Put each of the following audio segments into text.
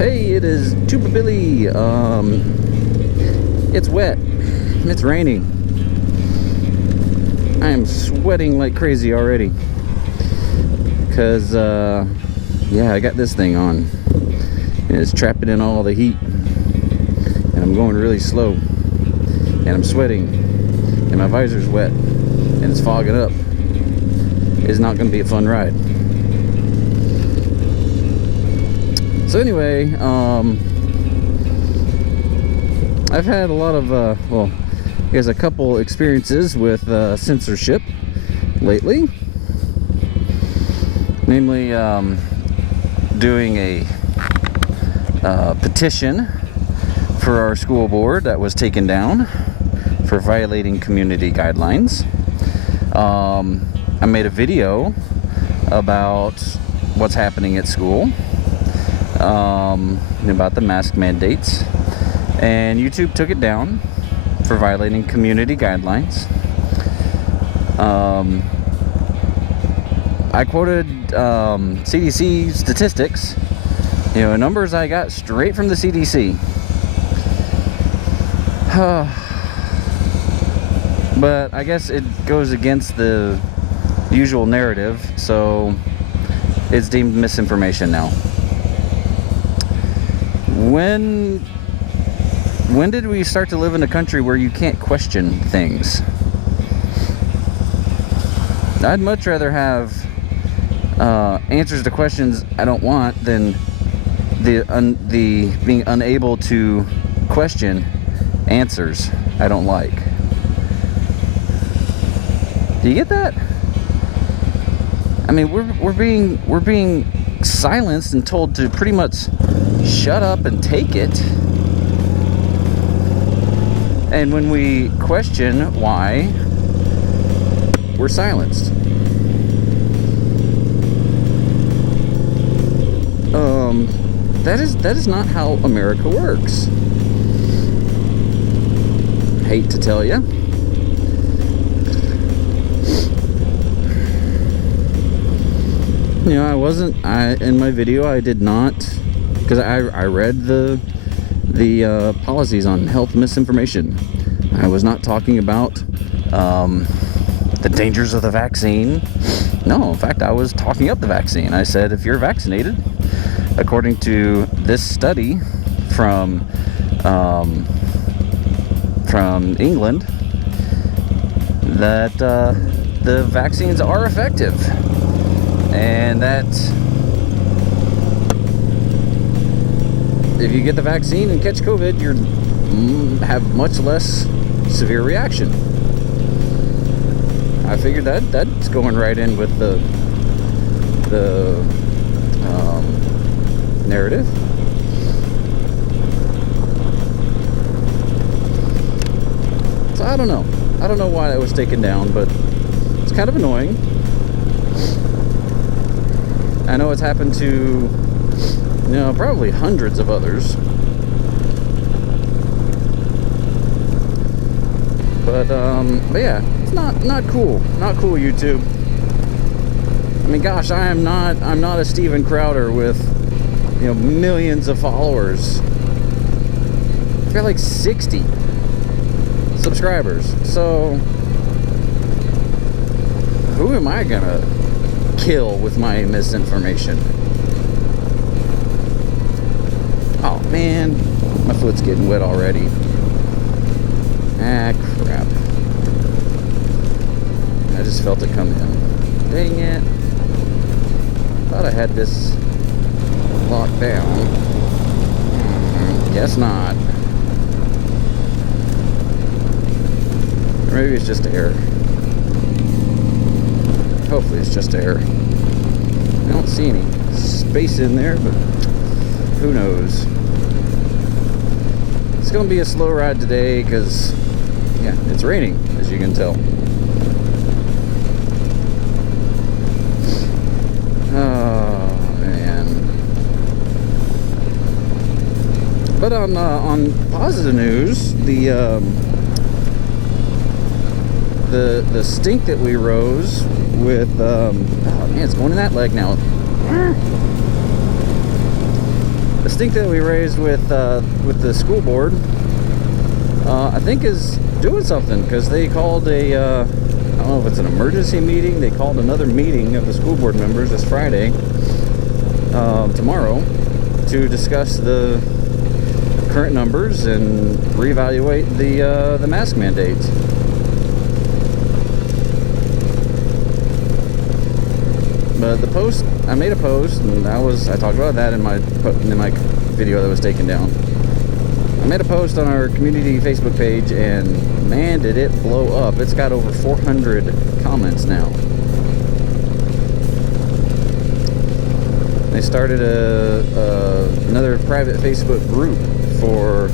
Hey, it is Tuba Billy. It's wet. It's raining. I am sweating like crazy already. Cause yeah, I got this thing on. And it's trapping in all the heat. And I'm going really slow. And I'm sweating. And my visor's wet. And it's fogging up. It's not gonna be a fun ride. So anyway, I've had a lot of, well, there's a couple experiences with censorship lately. Namely, doing a petition for our school board that was taken down for violating community guidelines. I made a video about what's happening at school. About the mask mandates, and YouTube took it down for violating community guidelines. I quoted CDC statistics, numbers I got straight from the CDC. But I guess it goes against the usual narrative, so it's deemed misinformation now. When did we start to live in a country where you can't question things? I'd much rather have answers to questions I don't want than the being unable to question answers I don't like. Do you get that? I mean, we're being silenced and told to pretty much shut up and take it. And when we question why, we're silenced. That is not how America works. Hate to tell you. In my video I did not, because I read the policies on health misinformation. I was not talking about the dangers of the vaccine. No, in fact, I was talking up the vaccine. I said, if you're vaccinated, according to this study from England, that the vaccines are effective, and that if you get the vaccine and catch COVID, you have much less severe reaction. I figured that's going right in with the narrative. So I don't know why that was taken down, but it's kind of annoying. I know it's happened to probably hundreds of others. But yeah, it's not cool. Not cool, YouTube. I mean, gosh, I'm not a Steven Crowder with millions of followers. I've got like 60 subscribers. So who am I gonna kill with my misinformation? Oh man, my foot's getting wet already. Ah, crap. I just felt it come in. Dang it. Thought I had this locked down. Guess not. Or maybe it's just air. Hopefully it's just air. I don't see any space in there, but who knows. It's gonna be a slow ride today because, yeah, it's raining, as you can tell. Oh man. But on positive news, the stink that we rose with, oh man, it's going in that leg now. The stink that we raised with the school board, I think is doing something, because they called a I don't know if it's an emergency meeting. They called another meeting of the school board members this Friday, tomorrow, to discuss the current numbers and reevaluate the mask mandates. But the post, I made a post, and I talked about that in my video that was taken down. I made a post on our community Facebook page, and man, did it blow up. It's got over 400 comments now. They started another private Facebook group for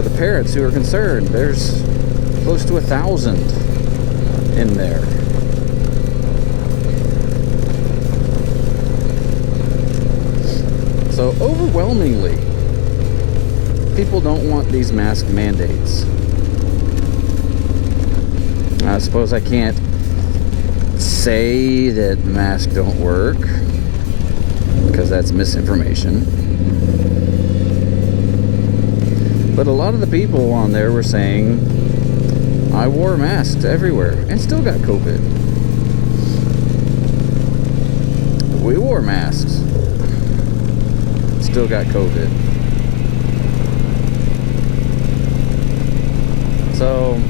the parents who are concerned. There's close to 1,000 in there. So overwhelmingly, people don't want these mask mandates. I suppose I can't say that masks don't work, because that's misinformation. But a lot of the people on there were saying, I wore masks everywhere and still got COVID. We wore masks, still got COVID. So,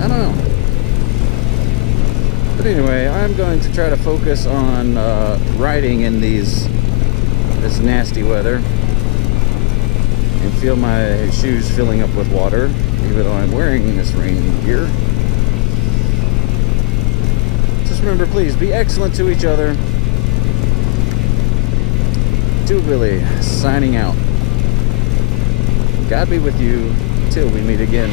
I don't know. But anyway, I'm going to try to focus on riding in this nasty weather and feel my shoes filling up with water, even though I'm wearing this rain gear. Just remember, please be excellent to each other. Two Billy signing out. God be with you till we meet again.